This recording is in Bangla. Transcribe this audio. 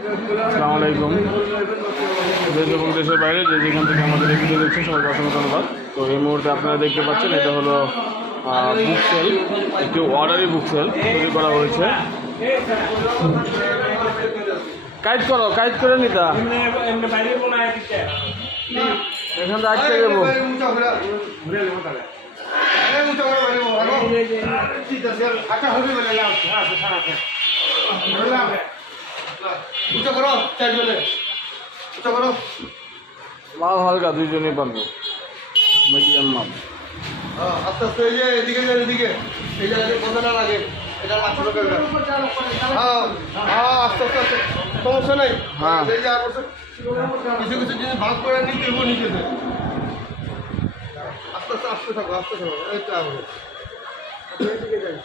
আসসালামু আলাইকুম। দেশ এবং দেশের বাইরে যে যেখান থেকে আমাদের এই ভিডিও দেখছেন সবাইকে অসংখ্য ধন্যবাদ। তো এই মুহূর্তে আপনারা দেখতে পাচ্ছেন এটা হলো বুক সেল, একটি অর্ডারি বুক সেল তৈরি করা হয়েছে। কাইট করে নিতা এখান থেকে আটকে দেবো। মাল হালকা দুইজনই পারবো, মিডিয়াম মাল। আস্তে আস্তে এই যে এদিকে এদিকে এই জায়গায় কথা না লাগে, এটা 800 টাকা। হ্যাঁ হ্যাঁ আস্তে আস্তে সমস্যা নেই। হ্যাঁ এই যে আর কিছু কিছু জিনিস ভাগ করে নিতে হবে নিজেদের। আস্তে আস্তে থাকো এই তো আগে এদিকে যাই।